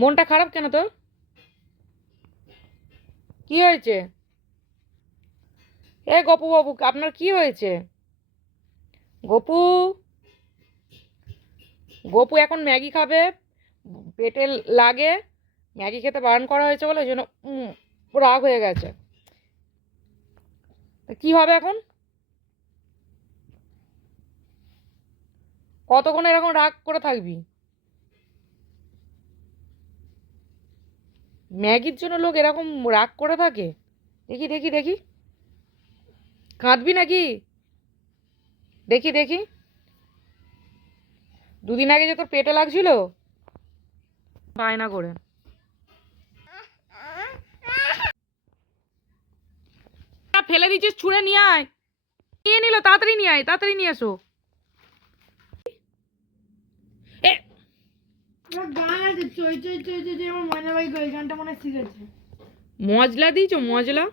মনটা খারাপ কেন তোর? কি হয়েছে? এ গপু বাবু, আপনার কি হয়েছে? গপু, গপু এখন ম্যাগি খাবে, পেটে লাগে। ম্যাগি খেতে বারণ করা হয়েছে বলে ওই জন্য রাগ হয়ে গেছে। কি হবে এখন? কতক্ষণ এরকম রাগ করে থাকবি? ম্যাগির জন্য লোক এরকম রাগ করে থাকে? দেখি দেখি দেখি, কাঁদবি নাকি? দেখি দেখি, দুদিন আগে যে তোর পেটে লাগছিল, বায়না করে। ফেলে দিচ্ছিস, ছুঁড়ে নিয়ে আয়। নিয়ে নিল, তাড়াতাড়ি নিয়ে আয়, তাড়াতাড়ি নিয়ে এসো। এ গান আছে চই চই চই চই আমার ময়না ভাই ওই গানটা মনে শিখেছে। মজলা দিয়েছো? মজলা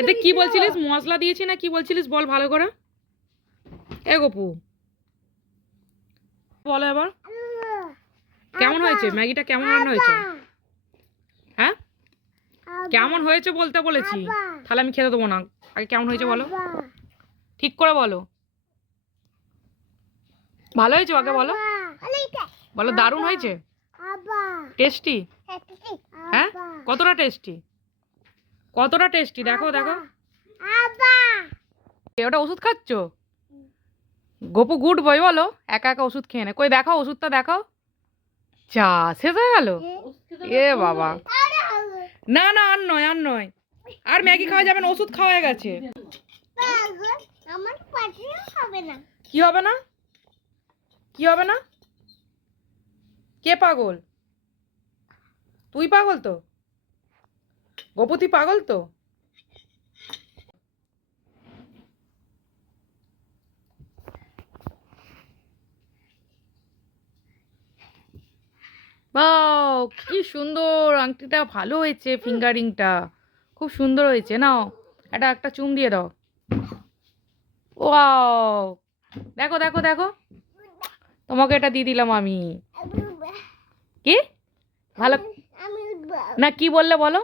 এতে কি বলছিলিস? মশলা দিয়েছি না কি বলছিলিস বল ভালো করে। এ গপু, বলো এবার, কেমন হয়েছে ম্যাগিটা? কেমন রান্না হয়েছে? হ্যাঁ, কেমন হয়েছে বলতে বলেছি, তাহলে আমি খেতে দেবো না। আগে কেমন হয়েছে বলো, ঠিক করে বলো। ভালো হয়েছে আগে বলো, বলো দারুণ হয়েছে, টেস্টি। হ্যাঁ, কতটা টেস্টি, কতটা টেস্টি দেখো দেখো। ওটা ওষুধ খাচ্ছ? গপু গুড বয় বলো, একা একা ওষুধ খেয়ে নে। কই দেখাও ওষুধটা, দেখাও। চা শেষ হয়ে গেল? এ বাবা, না না আর নয়, আর নয়, আর ম্যাগি খাওয়া যাবে না, ওষুধ খাওয়া হয়ে গেছে। কি হবে না? কি হবে না? কে পাগল? তুই পাগল তো গপু, তুই পাগল তো। বাও, কি সুন্দর আংটিটা, ভালো হয়েছে, ফিঙ্গারিংটা খুব সুন্দর হয়েছে। নাও এটা একটা চুম দিয়ে দাও। ওয়াও, দেখো দেখো দেখো, তোমাকে এটা দিয়ে দিলাম আমি। কি ভালো না, কি বললে বলো?